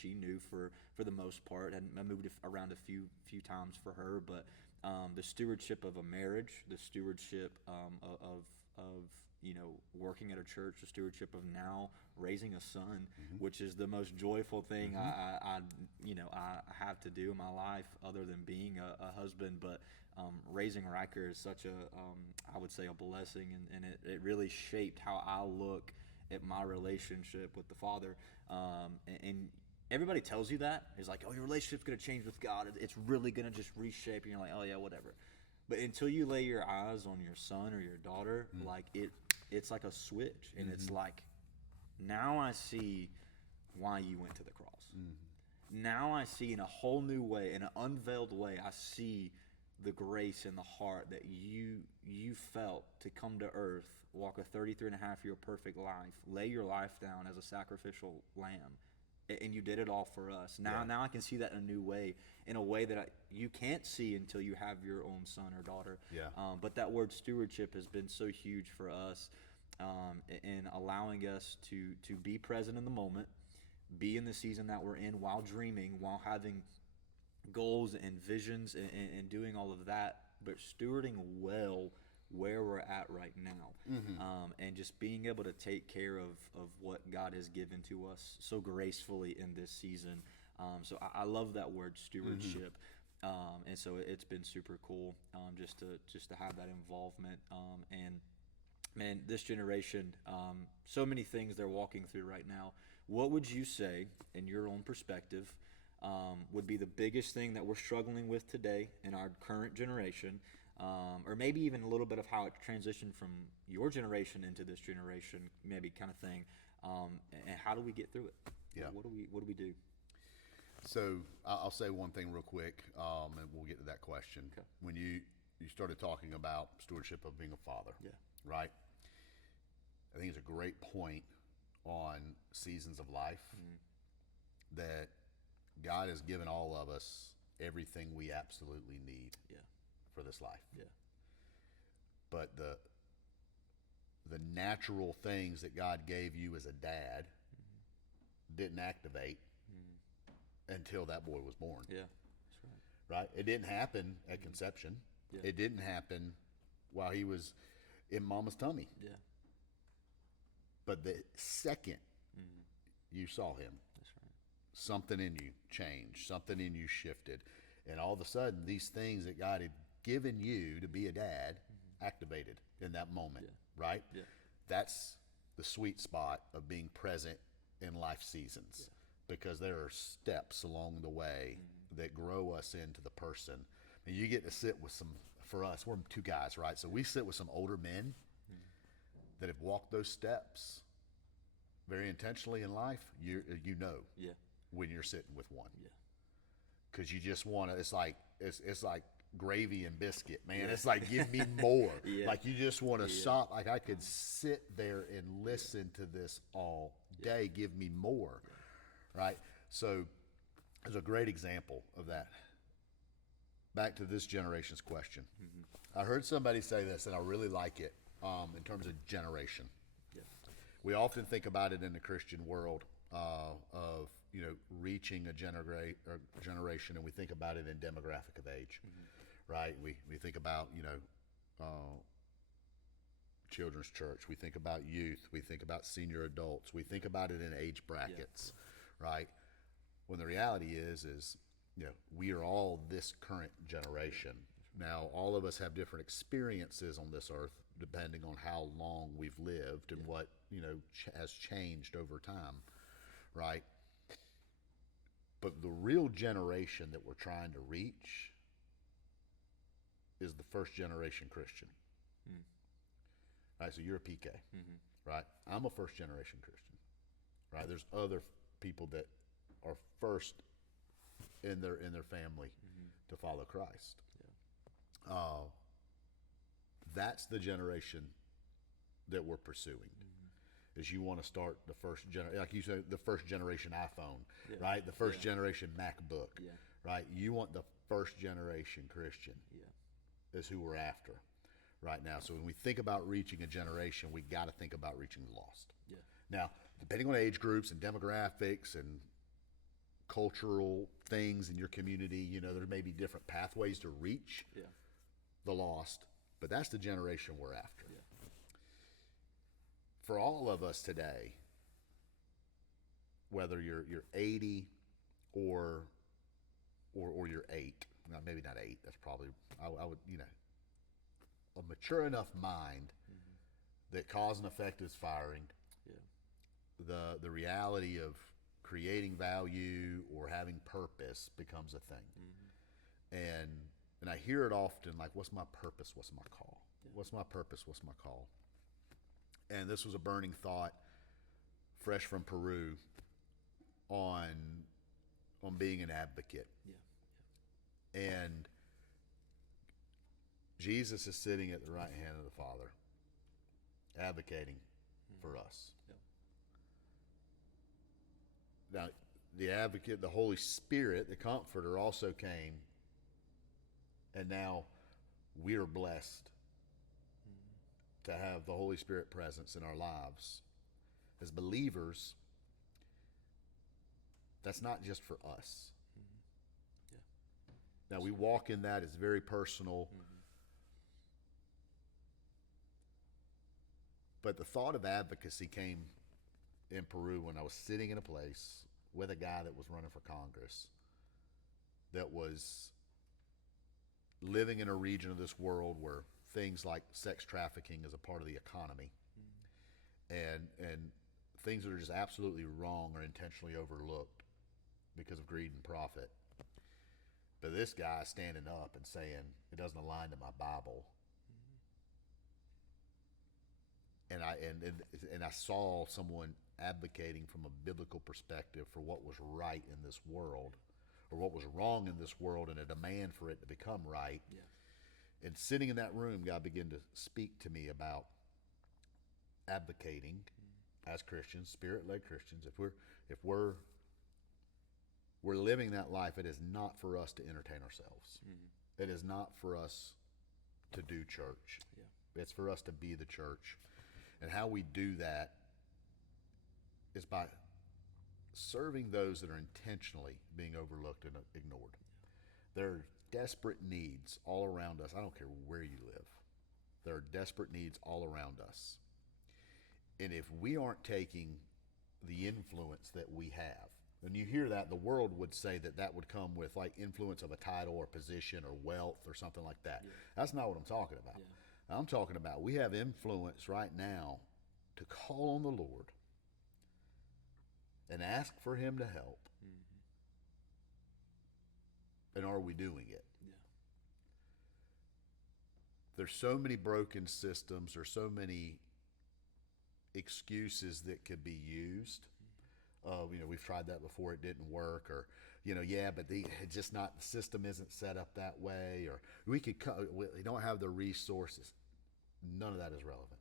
she knew for the most part. And I moved around a few times for her, but the stewardship of a marriage, the stewardship of working at a church, the stewardship of now raising a son, which is the most joyful thing I have to do in my life, other than being a husband. But raising Riker is such I would say a blessing, and it really shaped how I look at my relationship with the Father. And everybody tells you that. It's like, oh, your relationship's going to change with God. It's really going to just reshape. And you're like, oh, yeah, whatever. But until you lay your eyes on your son or your daughter, like it's like a switch. And it's like, now I see why you went to the cross. Now I see in a whole new way, in an unveiled way, I see the grace in the heart that you felt to come to earth, walk a 33-and-a-half-year perfect life, lay your life down as a sacrificial lamb, and you did it all for us. Now I can see that in a new way, in a way that you can't see until you have your own son or daughter. Yeah. But that word stewardship has been so huge for us in allowing us to be present in the moment, be in the season that we're in while dreaming, while having goals and visions and doing all of that, but stewarding well where we're at right now, and just being able to take care of what God has given to us so gracefully in this season. So I love that word stewardship, and so it's been super cool just to have that involvement. And man, this generation, so many things they're walking through right now. What would you say, in your own perspective, would be the biggest thing that we're struggling with today in our current generation, or maybe even a little bit of how it transitioned from your generation into this generation, maybe kind of thing, and how do we get through it? Yeah. What do we do? So I'll say one thing real quick, and we'll get to that question. Okay. When you started talking about stewardship of being a father, Yeah. right? I think it's a great point on seasons of life that God has given all of us everything we absolutely need for this life. Yeah. But the natural things that God gave you as a dad didn't activate until that boy was born. Yeah. That's right. Right? It didn't happen at conception. Yeah. It didn't happen while he was in mama's tummy. Yeah. But the second you saw him, That's right. something in you changed, something in you shifted. And all of a sudden, these things that God had given you to be a dad activated in that moment, right? Yeah. That's the sweet spot of being present in life seasons, because there are steps along the way that grow us into the person. And you get to sit with for us, we're two guys, right? So we sit with some older men that have walked those steps very intentionally in life. You know when you're sitting with one, because you just want to. It's like gravy and biscuit, man. It's like, give me more. Like, you just want to stop. Like, I could sit there and listen to this all day. Give me more, right? So there's a great example of that. Back to this generation's question. I heard somebody say this, and I really like it. In terms of generation, we often think about it in the Christian world of reaching a generation, and we think about it in demographic of age, right? We think about children's church, we think about youth, we think about senior adults, we think about it in age brackets, right? When the reality is we are all this current generation. Now, all of us have different experiences on this earth, depending on how long we've lived and what has changed over time, right? But the real generation that we're trying to reach is the first generation Christian. Right? So you're a PK, right? I'm a first generation Christian, right? There's other people that are first in their family to follow Christ. That's the generation that we're pursuing. Is you want to start the first generation, like you said, the first generation iPhone, right? The first generation MacBook, right? You want the first generation Christian is who we're after right now. So when we think about reaching a generation, we got to think about reaching the lost. Now, depending on age groups and demographics and cultural things in your community, there may be different pathways to reach the lost, but that's the generation we're after. For all of us today, whether you're 80 or you're 8, maybe not 8, that's probably, I would, a mature enough mind that cause and effect is firing. The reality of creating value or having purpose becomes a thing. And I hear it often, like, what's my purpose? What's my call? What's my purpose? What's my call? And this was a burning thought, fresh from Peru, on being an advocate. And Jesus is sitting at the right hand of the Father, advocating for us. Now, the advocate, the Holy Spirit, the Comforter, also came, and now we are blessed to have the Holy Spirit presence in our lives. As believers, that's not just for us. Now, we walk in that, it's very personal. But the thought of advocacy came in Peru when I was sitting in a place with a guy that was running for Congress, that was living in a region of this world where things like sex trafficking is a part of the economy, and things that are just absolutely wrong are intentionally overlooked because of greed and profit. But this guy is standing up and saying, it doesn't align to my Bible. And I saw someone advocating from a biblical perspective for what was right in this world, or what was wrong in this world, and a demand for it to become right. And sitting in that room, God began to speak to me about advocating as Christians, Spirit-led Christians. If we're living that life, it is not for us to entertain ourselves. It is not for us to do church. It's for us to be the church. And how we do that is by serving those that are intentionally being overlooked and ignored. There are desperate needs all around us. I don't care where you live. There are desperate needs all around us. And if we aren't taking the influence that we have, and you hear that, the world would say that would come with like influence of a title or position or wealth or something like that. That's not what I'm talking about. I'm talking about we have influence right now to call on the Lord and ask for Him to help. And are we doing it? There's so many broken systems, there's so many excuses that could be used. We've tried that before, it didn't work, or but the system isn't set up that way, or we don't have the resources. None of that is relevant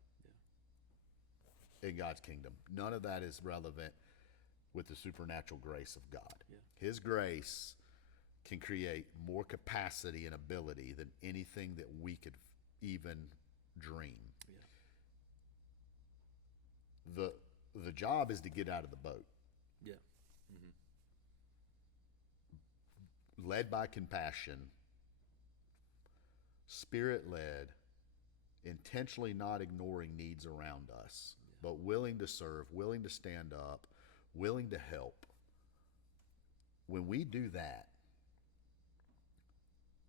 in God's kingdom. None of that is relevant with the supernatural grace of God. His grace can create more capacity and ability than anything that we could even dream. The job is to get out of the boat. Led by compassion, Spirit-led, intentionally not ignoring needs around us, but willing to serve, willing to stand up, willing to help. When we do that,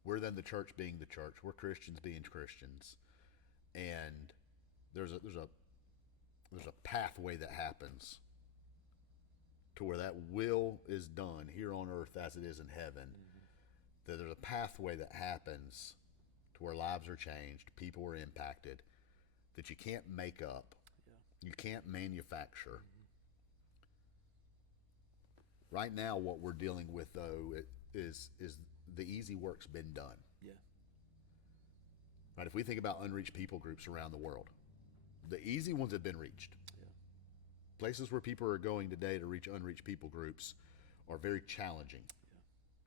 we're then the church being the church. We're Christians being Christians. And there's a pathway that happens to where that will is done here on earth as it is in heaven. That there's a pathway that happens to where lives are changed, people are impacted, that you can't make up, you can't manufacture. Right now, what we're dealing with, though, is the easy work's been done. Right? If we think about unreached people groups around the world, the easy ones have been reached. Places where people are going today to reach unreached people groups are very challenging.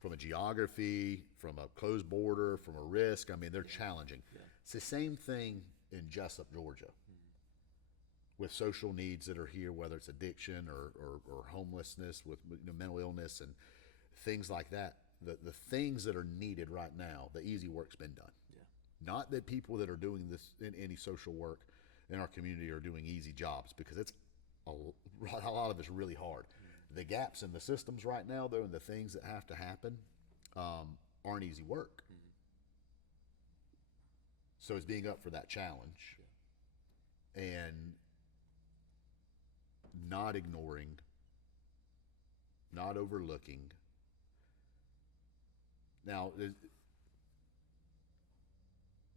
From a geography, from a closed border, from a risk. I mean, they're challenging. It's the same thing in Jessup, Georgia, with social needs that are here, whether it's addiction or homelessness, with mental illness and things like that. The things that are needed right now, the easy work's been done. Not that people that are doing this in any social work in our community are doing easy jobs, because it's a lot of it's really hard. The gaps in the systems right now, though, and the things that have to happen aren't easy work. So it's being up for that challenge and not ignoring not overlooking. Now,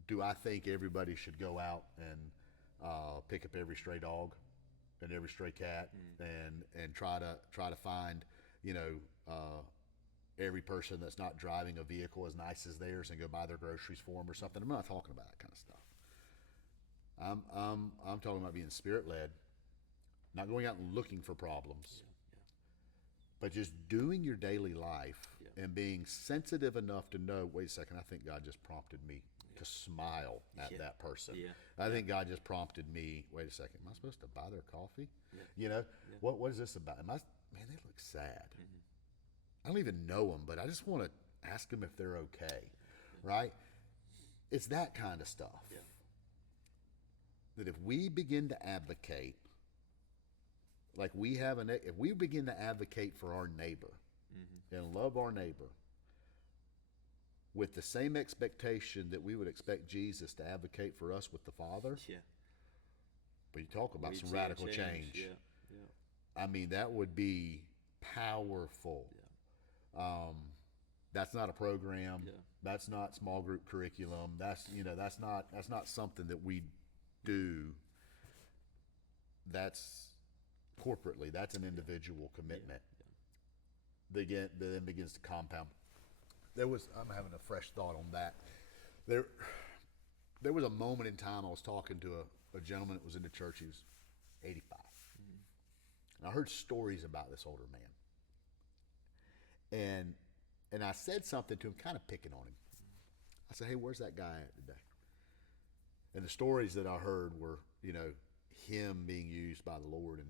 do I think everybody should go out and pick up every stray dog and every stray cat and try to find, you know, every person that's not driving a vehicle as nice as theirs and go buy their groceries for them or something? I'm not talking about that kind of stuff. I'm talking about being spirit led, not going out and looking for problems, but just doing your daily life and being sensitive enough to know, wait a second, I think God just prompted me to smile at that person. I think God just prompted me, wait a second, am I supposed to buy their coffee? You know, what is this about? Man, they look sad. I don't even know them, but I just want to ask them if they're okay, right? It's that kind of stuff. That if we begin to advocate, like we have if we begin to advocate for our neighbor and love our neighbor with the same expectation that we would expect Jesus to advocate for us with the Father, but you talk about some radical change. I mean, that would be powerful. That's not a program. That's not small group curriculum. That's not something that we do. That's corporately. That's an individual commitment. That then begins to compound. I'm having a fresh thought on that. There was a moment in time I was talking to a gentleman that was in the church. He was 85. And I heard stories about this older man. And I said something to him, kind of picking on him. I said, hey, where's that guy at today? And the stories that I heard were, you know, him being used by the Lord in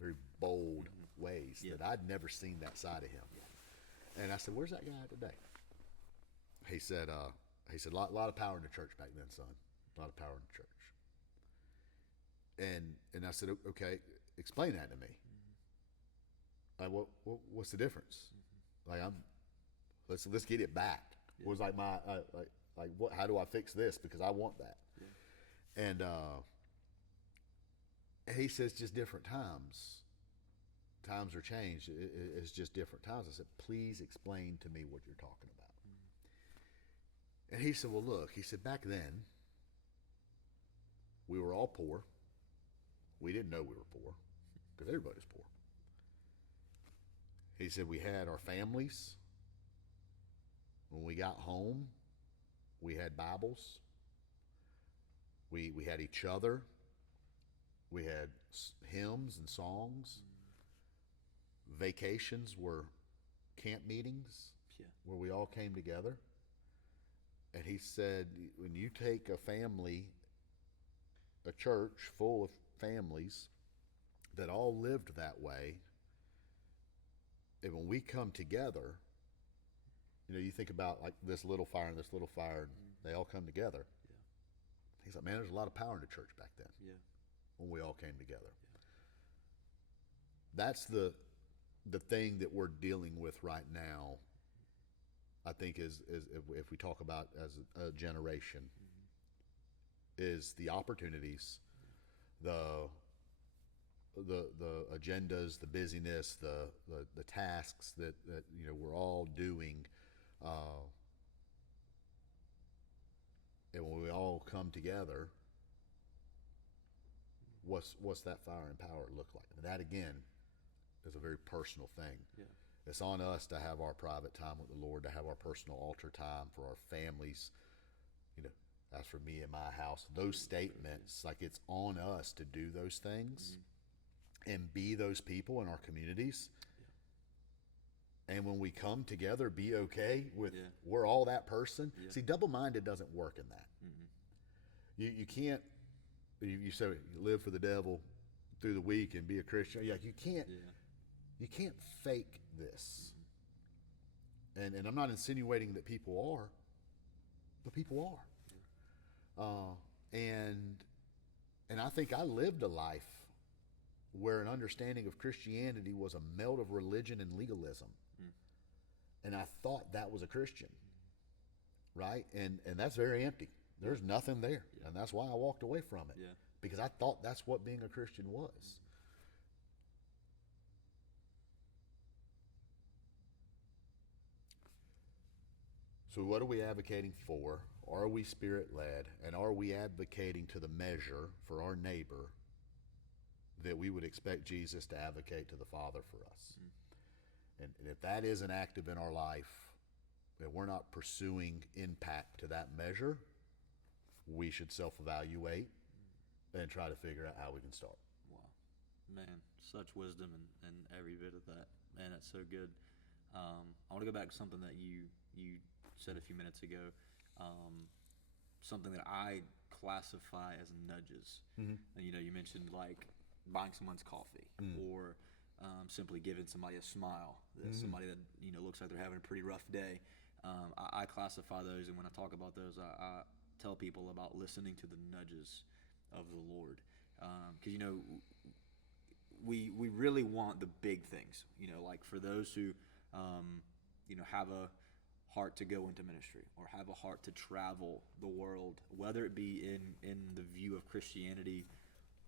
very bold ways that I'd never seen that side of him. And I said, where's that guy at today? He said, a lot of power in the church back then, son. A lot of power in the church. And I said, okay, explain that to me. What's the difference? Like, let's get it back. It was like what? How do I fix this? Because I want that. And he says, just different times. Times are changed. It's just different times. I said, please explain to me what you're talking about. And he said, well, look, he said, back then, we were all poor. We didn't know we were poor because everybody's poor. He said, we had our families. When we got home, we had Bibles. We had each other. We had hymns and songs. Vacations were camp meetings where we all came together. And he said, when you take a family, a church full of families that all lived that way, and when we come together, you know, you think about like this little fire and this little fire, and they all come together. He's like, man, there's a lot of power in the church back then when we all came together. That's the thing that we're dealing with right now, I think, is if we talk about as a generation, is the opportunities, the agendas, the busyness, the tasks that you know we're all doing, and when we all come together, what's that fire and power look like? And that again is a very personal thing. It's on us to have our private time with the Lord, to have our personal altar time for our families. You know, as for me and my house, those statements, like it's on us to do those things and be those people in our communities. And when we come together, be okay with we're all that person. See, double-minded doesn't work in that. You can't. You say you live for the devil through the week and be a Christian. Yeah, you can't. You can't fake this. And I'm not insinuating that people are, but people are. And I think I lived a life where an understanding of Christianity was a meld of religion and legalism. And I thought that was a Christian, right? And that's very empty. There's nothing there. And that's why I walked away from it. Because I thought that's what being a Christian was. So what are we advocating for? Are we spirit-led? And are we advocating to the measure for our neighbor that we would expect Jesus to advocate to the Father for us? And if that isn't active in our life, that we're not pursuing impact to that measure, we should self-evaluate and try to figure out how we can start. Wow, man, such wisdom in every bit of that. Man, that's so good. I want to go back to something that you said a few minutes ago, something that I classify as nudges. And, you mentioned like buying someone's coffee or simply giving somebody a smile, somebody that looks like they're having a pretty rough day. I classify those, and when I talk about those, I tell people about listening to the nudges of the Lord, because we really want the big things. Like for those who have a heart to go into ministry or have a heart to travel the world, whether it be in the view of Christianity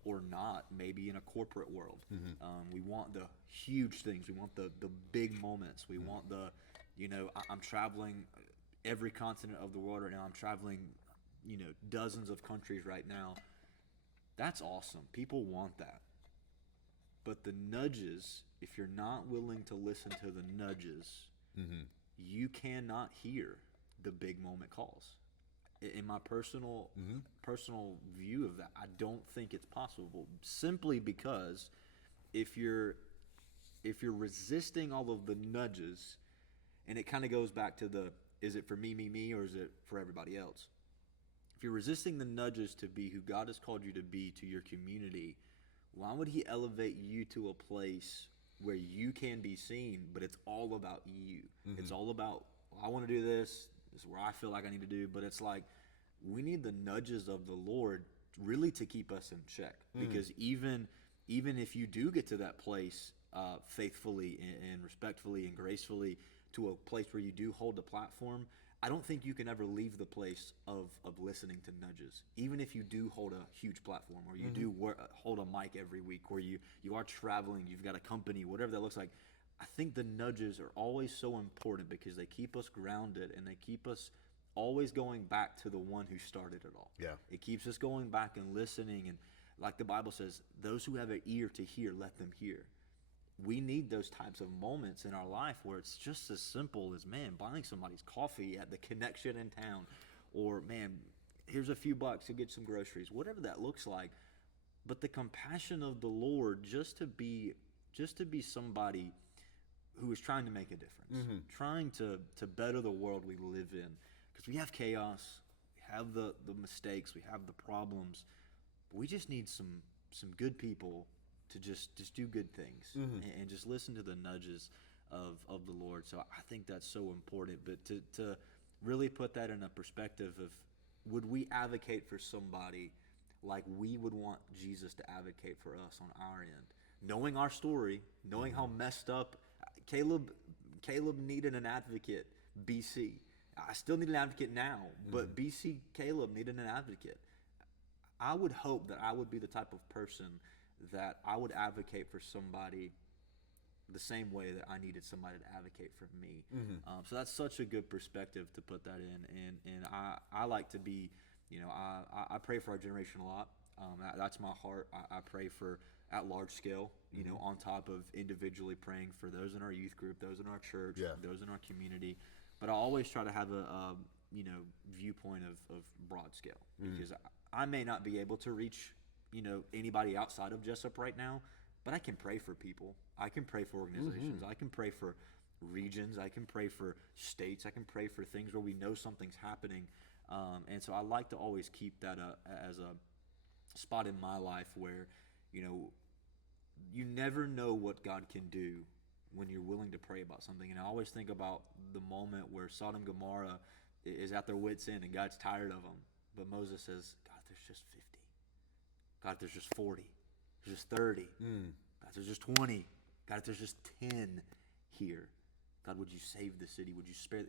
or not, maybe in a corporate world. We want the huge things. We want the big moments. We want the, I'm traveling every continent of the world right now. I'm traveling, dozens of countries right now. That's awesome. People want that. But the nudges, if you're not willing to listen to the nudges, you cannot hear the big moment calls. In my personal view of that, I don't think it's possible. Simply because if you're resisting all of the nudges, and it kind of goes back to is it for me, or is it for everybody else? If you're resisting the nudges to be who God has called you to be to your community, why would He elevate you to a place where you can be seen, but it's all about you? It's all about, I want to do this. This is where I feel like I need to do. But it's like, we need the nudges of the Lord really to keep us in check. Because even if you do get to that place faithfully and respectfully and gracefully, to a place where you do hold the platform, I don't think you can ever leave the place of listening to nudges. Even if you do hold a huge platform, or you do hold a mic every week, or you are traveling, you've got a company, whatever that looks like, I think the nudges are always so important because they keep us grounded and they keep us always going back to the one who started it all. Yeah. It keeps us going back and listening, and like the Bible says, those who have an ear to hear, let them hear. We need those types of moments in our life where it's just as simple as, man, buying somebody's coffee at the connection in town, or, man, here's a few bucks to get some groceries, whatever that looks like. But the compassion of the Lord just to be somebody who is trying to make a difference, trying to better the world we live in. Because we have chaos, we have the mistakes, we have the problems, but we just need some good people to just do good things and just listen to the nudges of the Lord. So I think that's so important. But to really put that in a perspective of, would we advocate for somebody like we would want Jesus to advocate for us on our end? Knowing our story, knowing how messed up Caleb needed an advocate, BC. I still need an advocate now, but BC Caleb needed an advocate. I would hope that I would be the type of person that I would advocate for somebody the same way that I needed somebody to advocate for me. So that's such a good perspective to put that in. And I like to be, I pray for our generation a lot. That's my heart. I pray for at large scale, on top of individually praying for those in our youth group, those in our church, those in our community. But I always try to have a viewpoint of broad scale, because I may not be able to reach anybody outside of Jessup right now, but I can pray for people. I can pray for organizations. I can pray for regions. I can pray for states. I can pray for things where we know something's happening. And so I like to always keep that as a spot in my life where, you never know what God can do when you're willing to pray about something. And I always think about the moment where Sodom and Gomorrah is at their wits' end and God's tired of them. But Moses says, God, there's just 50. God, if there's just 40, there's just 30. God, if there's just 20. God, if there's just 10 here. God, would you save the city? Would you spare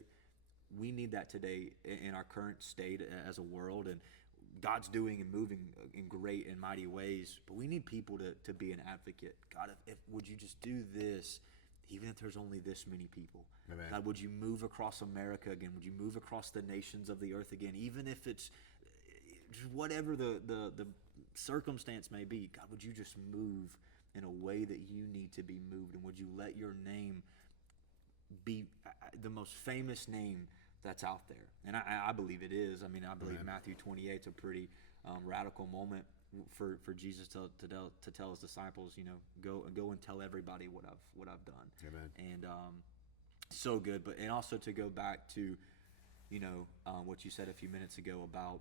We need that today in our current state as a world, and God's doing and moving in great and mighty ways, but we need people to be an advocate. God, if would you just do this even if there's only this many people. Amen. God, would you move across America again? Would you move across the nations of the earth again? Even if it's just whatever the circumstance may be, God, would you just move in a way that you need to be moved? And would you let your name be the most famous name that's out there? And I believe it is. I mean, I believe Matthew 28 is a pretty radical moment for Jesus to tell his disciples, you know, go and tell everybody what I've done. Amen. And so good. But and also to go back to, you know, what you said a few minutes ago about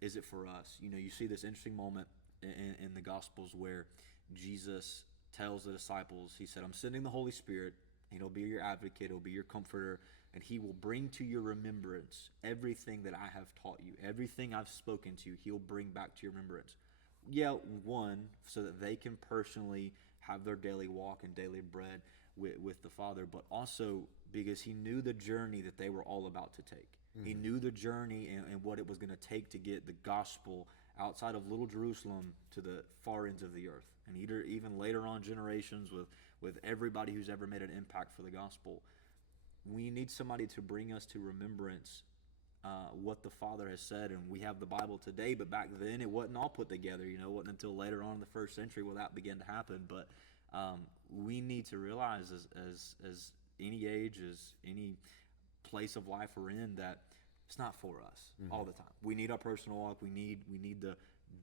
is it for us? You know, you see this interesting moment in the Gospels where Jesus tells the disciples, he said, I'm sending the Holy Spirit, and he'll be your advocate, he'll be your comforter, and he will bring to your remembrance everything that I have taught you. Everything I've spoken to you, he'll bring back to your remembrance. Yeah, one, so that they can personally have their daily walk and daily bread with the Father, but also because he knew the journey that they were all about to take. He knew the journey and what it was going to take to get the gospel outside of little Jerusalem to the far ends of the earth. And even later on generations with everybody who's ever made an impact for the gospel. We need somebody to bring us to remembrance what the Father has said. And we have the Bible today, but back then it wasn't all put together. You know, it wasn't until later on in the first century where that began to happen. But we need to realize as any age, as any place of life we're in, that it's not for us all the time. We need our personal walk. We need the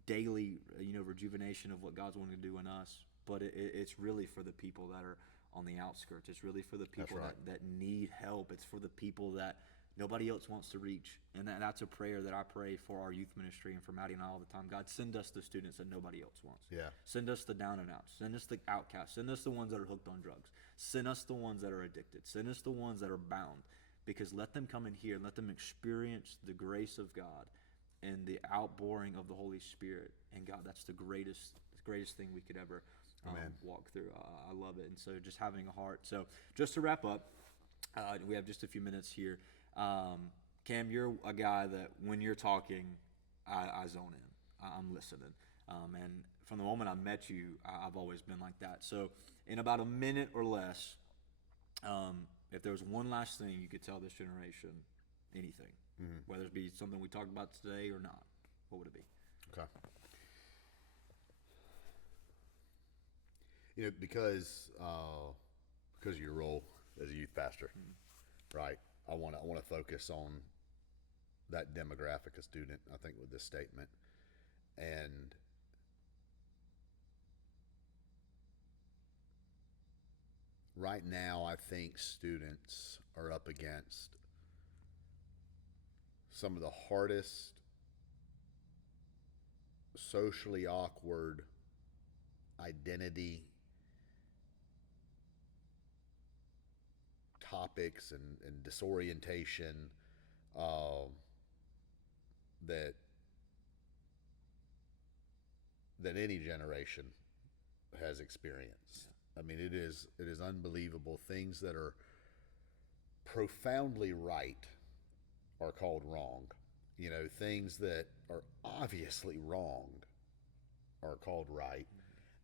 daily, rejuvenation of what God's wanting to do in us. But it's really for the people that are on the outskirts. It's really for the people that need help. It's for the people that nobody else wants to reach. And that's a prayer that I pray for our youth ministry and for Maddie and I all the time. God, send us the students that nobody else wants. Yeah. Send us the down and outs. Send us the outcasts. Send us the ones that are hooked on drugs. Send us the ones that are addicted. Send us the ones that are bound. Because let them come in here and let them experience the grace of God and the outpouring of the Holy Spirit. And God, that's the greatest thing we could ever walk through. I love it. And so just having a heart. So just to wrap up, we have just a few minutes here. Cam, you're a guy that when you're talking, I zone in. I'm listening. And from the moment I met you, I've always been like that. So in about a minute or less, if there was one last thing you could tell this generation, anything, whether it be something we talked about today or not, what would it be? Okay. You know, because of your role as a youth pastor, right? I want to focus on that demographic of student, I think, with this statement. And right now, I think students are up against some of the hardest, socially awkward identity topics and disorientation that any generation has experienced. I mean, it is unbelievable. Things that are profoundly right are called wrong. You know, things that are obviously wrong are called right.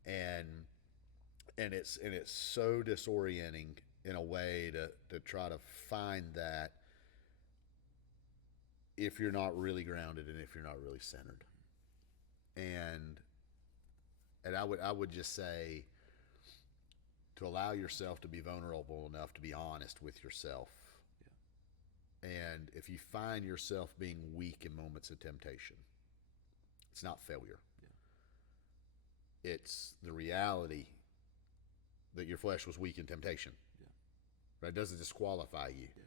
And it's so disorienting in a way to try to find that if you're not really grounded and if you're not really centered. And I would just say to allow yourself to be vulnerable enough to be honest with yourself. Yeah. And if you find yourself being weak in moments of temptation, it's not failure. Yeah. It's the reality that your flesh was weak in temptation. Yeah. Right? It doesn't disqualify you. Yeah.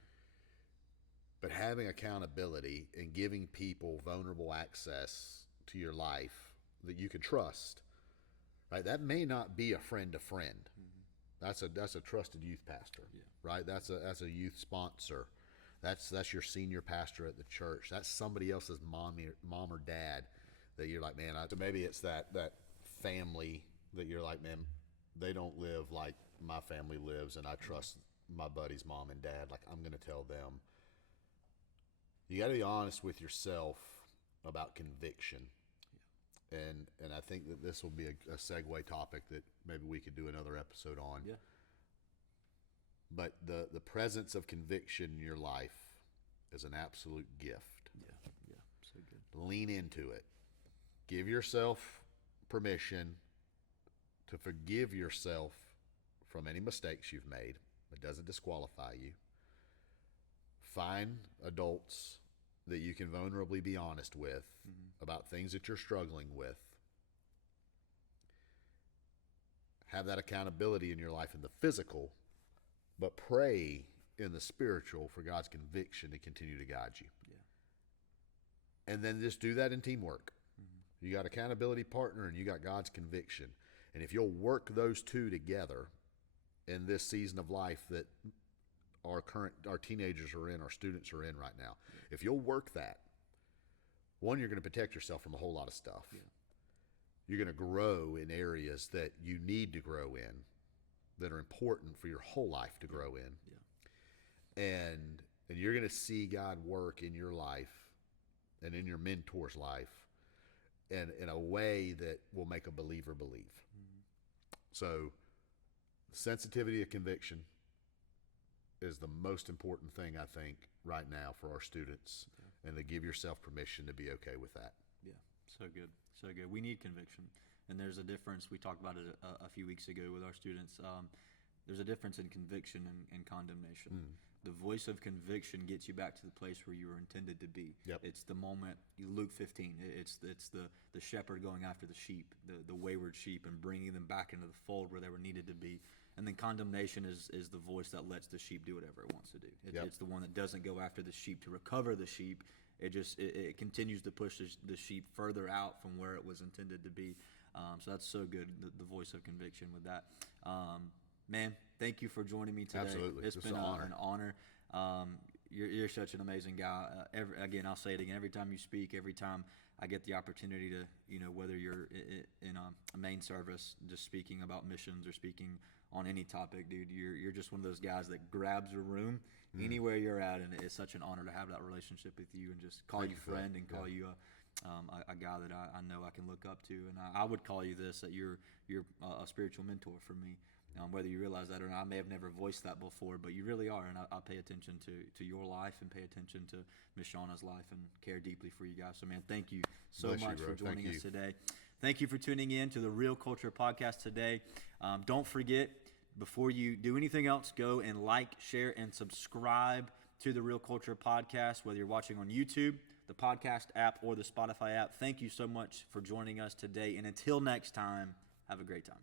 But having accountability and giving people vulnerable access to your life that you can trust, right? That may not be a friend to friend. That's a trusted youth pastor, right? That's a youth sponsor. That's your senior pastor at the church. That's somebody else's mom or dad that you're like, man. So maybe it's that family that you're like, man, they don't live like my family lives, and I trust my buddy's mom and dad. Like, I'm going to tell them. You got to be honest with yourself about conviction. And I think that this will be a segue topic that maybe we could do another episode on. Yeah. But the presence of conviction in your life is an absolute gift. Yeah, so good. Lean into it. Give yourself permission to forgive yourself from any mistakes you've made. It doesn't disqualify you. Find adults that you can vulnerably be honest with about things that you're struggling with. Have that accountability in your life in the physical, but pray in the spiritual for God's conviction to continue to guide you. Yeah. And then just do that in teamwork. You got accountability partner and you got God's conviction. And if you'll work those two together in this season of life that our teenagers are in, our students are in right now, if you'll work that, one, you're going to protect yourself from a whole lot of stuff. Yeah. You're going to grow in areas that you need to grow in, that are important for your whole life to grow in. Yeah. And you're going to see God work in your life and in your mentor's life in a way that will make a believer believe. So sensitivity to conviction is the most important thing, I think, right now for our students, and to give yourself permission to be okay with that. Yeah, so good, so good. We need conviction, and there's a difference. We talked about it a few weeks ago with our students. There's a difference in conviction and condemnation. The voice of conviction gets you back to the place where you were intended to be. Yep. It's the moment, Luke 15, it's the shepherd going after the sheep, the wayward sheep, and bringing them back into the fold where they were needed to be. And then condemnation is the voice that lets the sheep do whatever it wants to do. It's the one that doesn't go after the sheep to recover the sheep. It continues to push the sheep further out from where it was intended to be. So that's so good, the voice of conviction with that. Man, thank you for joining me today. Absolutely. It's been an honor. You're such an amazing guy. Again, I'll say it again. Every time you speak, every time I get the opportunity to, whether you're in a main service, just speaking about missions or speaking on any topic, dude, you're just one of those guys that grabs a room anywhere you're at, and it's such an honor to have that relationship with you and just call you friend and call you a guy that I know I can look up to. And I would call you this, that you're a spiritual mentor for me. Whether you realize that or not, I may have never voiced that before, but you really are, and I pay attention to your life and pay attention to Miss Shauna's life and care deeply for you guys. So, man, thank you so much for joining us today. Thank you for tuning in to the Real Culture Podcast today. Don't forget, before you do anything else, go and like, share, and subscribe to the Real Culture Podcast, whether you're watching on YouTube, the podcast app, or the Spotify app. Thank you so much for joining us today, and until next time, have a great time.